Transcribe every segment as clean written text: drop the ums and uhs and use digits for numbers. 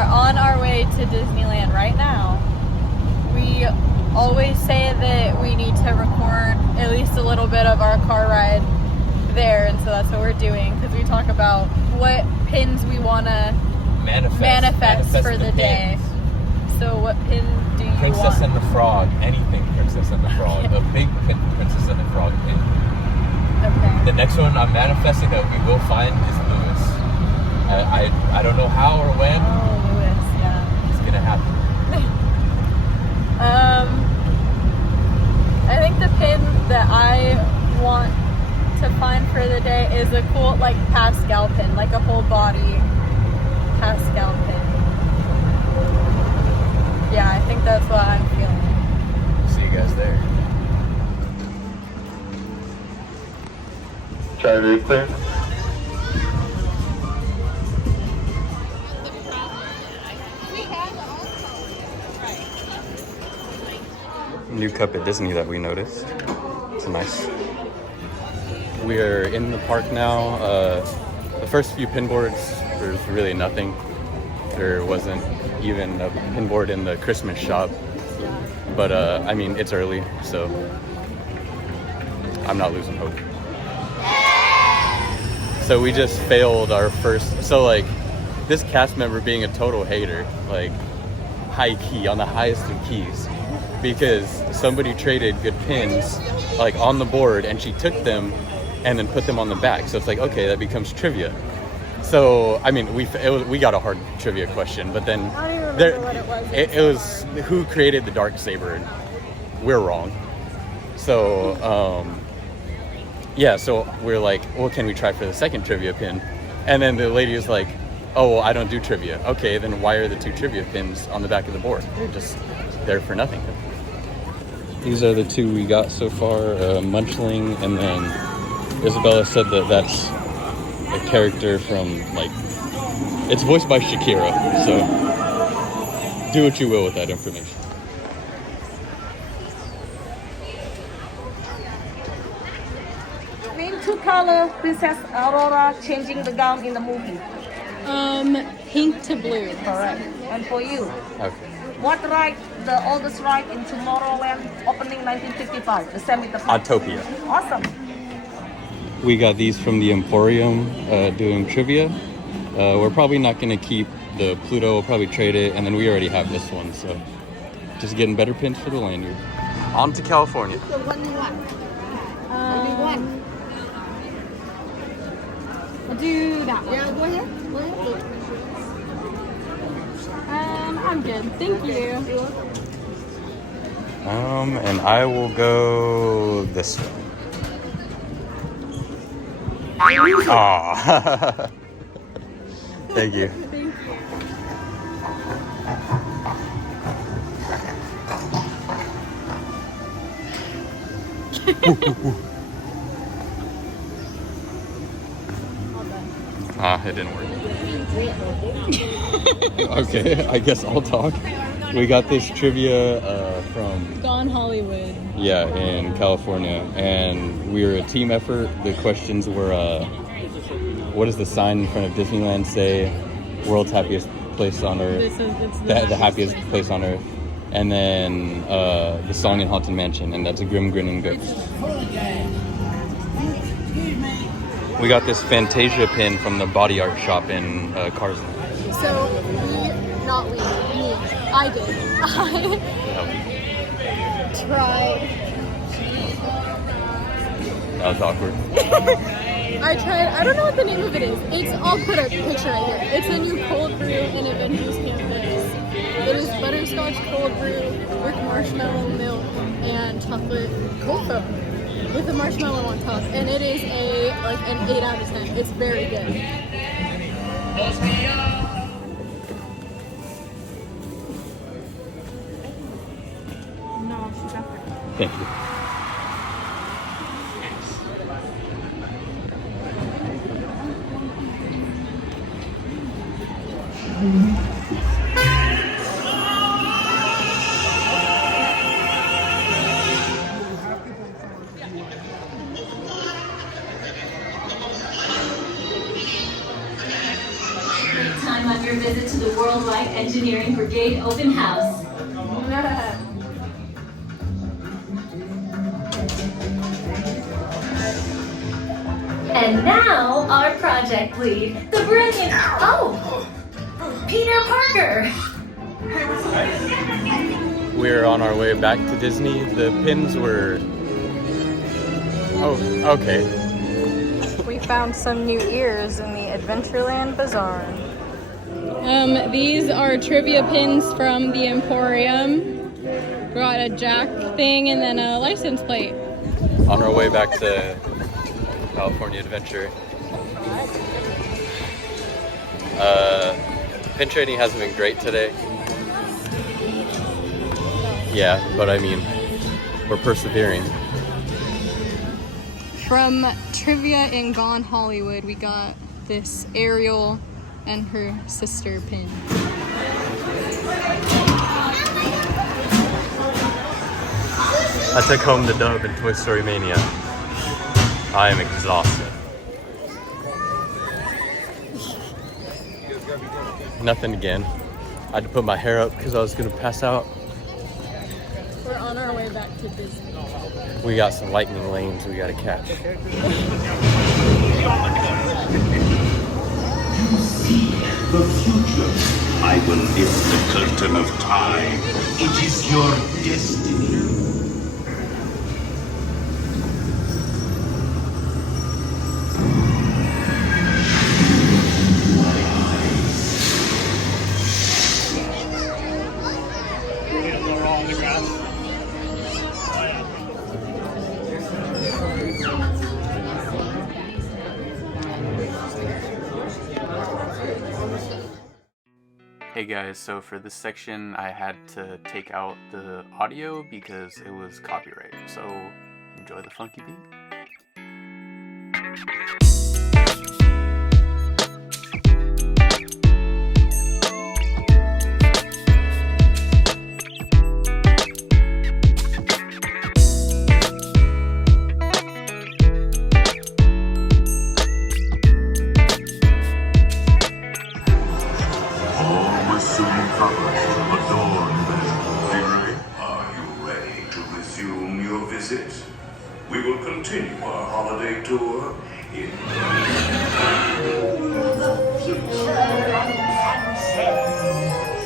are on our way to Disneyland right now. We always say that we need to record at least a little bit of our car ride there, and so that's what we're doing, because we talk about what pins we want to manifest for the day. So what pin do you want? Princess and the Frog. Anything Princess and the Frog. A big Princess and the Frog pin. Okay. The next one I'm manifesting that we will find is Lewis. I don't know how or when. Oh, Lewis, yeah. It's gonna happen. I think the pin that I want to find for the day is a cool, like, Pascal pin, like a whole body Pascal pin. Yeah, I think that's what I'm feeling. See you guys there. Try to be clear. New cup at Disney that we noticed. It's nice. We are in the park now. The first few pin boards, there's really nothing. There wasn't even a pin board in the Christmas shop. But I mean, it's early, so I'm not losing hope. So we just failed our first, so like this cast member being a total hater, like high key, on the highest of keys, because somebody traded good pins like on the board and she took them and then put them on the back. So it's like, okay, that becomes trivia. So, I mean, we got a hard trivia question, but then I don't even remember what it was. It was who created the Darksaber, and we're wrong. So, yeah, so we're like, well, can we try for the second trivia pin? And then the lady was like, oh, well, I don't do trivia. Okay, then why are the two trivia pins on the back of the board? They're just there for nothing. These are the two we got so far, Munchling, and then Isabella said that that's a character from, like, it's voiced by Shakira, so do what you will with that information. Name two color Princess Aurora changing the gown in the movie. Pink to blue. Correct. And for you, Okay. what ride, the oldest ride in Tomorrowland, opening 1955, the Yosemite Park? Autopia. Awesome. We got these from the Emporium doing trivia. We're probably not going to keep the Pluto, we'll probably trade it, and then we already have this one, so just getting better pins for the lanyard. On to California. The one you want. Only one. I'll do that one. Yeah, go ahead. Go ahead. I'm good. Thank you. And I will go this one. Aw. Thank you. It didn't work. Okay, I guess I'll talk. We got this trivia from Gone Hollywood. Yeah, in California, and we were a team effort. The questions were, what does the sign in front of Disneyland say? World's happiest place on earth. The happiest place on earth. And then the song in Haunted Mansion, and that's a grim grinning ghost. We got this Fantasia pin from the body art shop in Carsland. So I did. I tried. That was awkward. I don't know what the name of it is. I'll put a picture right here. It's a new cold brew in Avengers Campus. It is butterscotch cold brew with marshmallow milk and chocolate cold foam with a marshmallow on top. And it is an 8 out of 10. It's very good. Thank you. Time on your visit to the Worldwide Engineering Brigade Open House. And now, our project lead, the brilliant, Peter Parker. We're on our way back to Disney. The pins were... Oh, okay. We found some new ears in the Adventureland Bazaar. These are trivia pins from the Emporium. We got a jack thing and then a license plate. On our way back to California Adventure. Pin trading hasn't been great today. Yeah, but I mean, we're persevering. From Trivia in Gone Hollywood, we got this Ariel and her sister pin. I took home the dub in Toy Story Mania. I am exhausted. Nothing again. I had to put my hair up because I was going to pass out. We're on our way back to Disney. We got some lightning lanes we got to catch. The future. I will lift the curtain of time. It is your destiny. Hey guys, so for this section I had to take out the audio because it was copyright, so enjoy the funky beat. We will continue our holiday tour in The future and sunset.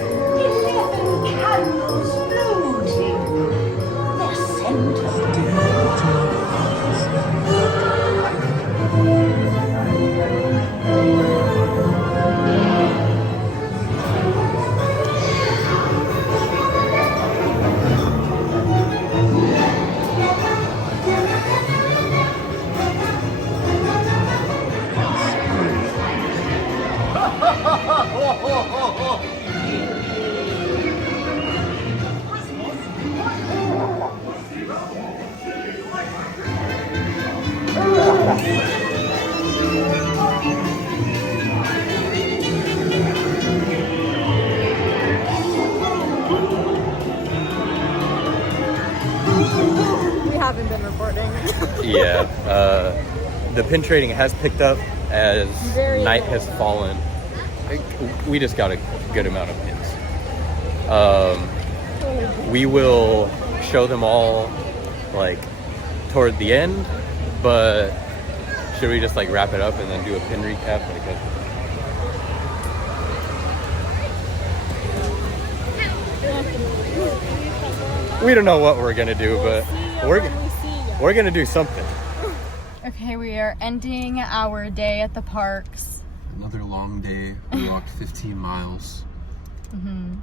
11 candles floating. Their scent of We haven't been recording. Yeah, the pin trading has picked up as night has fallen. We just got a good amount of pins. We will show them all like toward the end, but should we just like wrap it up and then do a pin recap? We don't know what we're gonna do, but we're gonna do something. Okay, we are ending our day at the parks. Another long day. We walked 15 miles. Mm-hmm.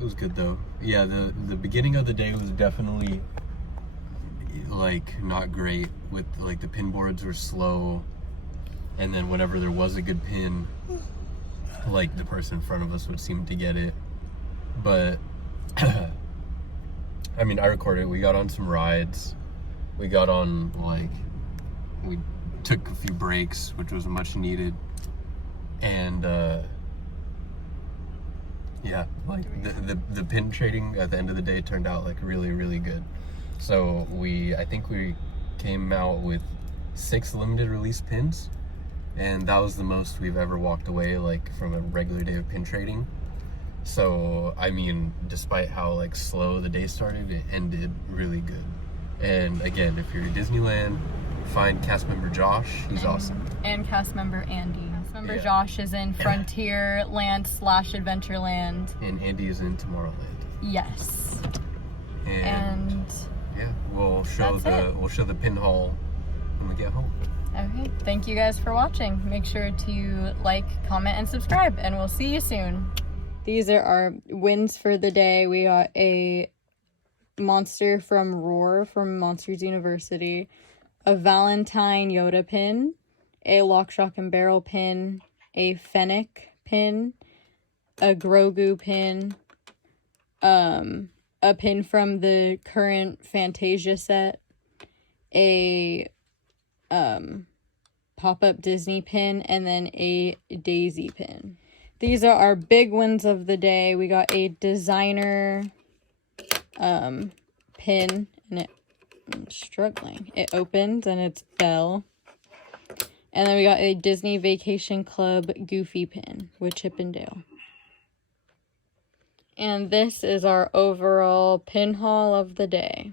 It was good though. Yeah, the beginning of the day was definitely like not great. With like the pin boards were slow, and then whenever there was a good pin, like the person in front of us would seem to get it. But I mean, I recorded it. We got on some rides. We got on we took a few breaks, which was much needed. And yeah, like the pin trading at the end of the day turned out like really, really good. So I think we came out with 6 limited release pins, and that was the most we've ever walked away like from a regular day of pin trading. So, I mean, despite how like slow the day started, it ended really good. And again, if you're at Disneyland, find cast member Josh. He's awesome. And cast member Andy. Cast member Yeah. Josh is in Frontierland / Adventureland. And Andy is in Tomorrowland. Yes. And yeah, we'll show the pinhole when we get home. Okay. Thank you guys for watching. Make sure to like, comment, and subscribe, and we'll see you soon. These are our wins for the day. We got a monster from Roar from Monsters University, a Valentine Yoda pin, a Lock, Shock, and Barrel pin, a Fennec pin, a Grogu pin, a pin from the current Fantasia set, a pop-up Disney pin, and then a Daisy pin. These are our big wins of the day. We got a designer pin, and I'm struggling. It opens and it's Belle. And then we got a Disney Vacation Club Goofy pin with Chip and Dale. And this is our overall pin haul of the day.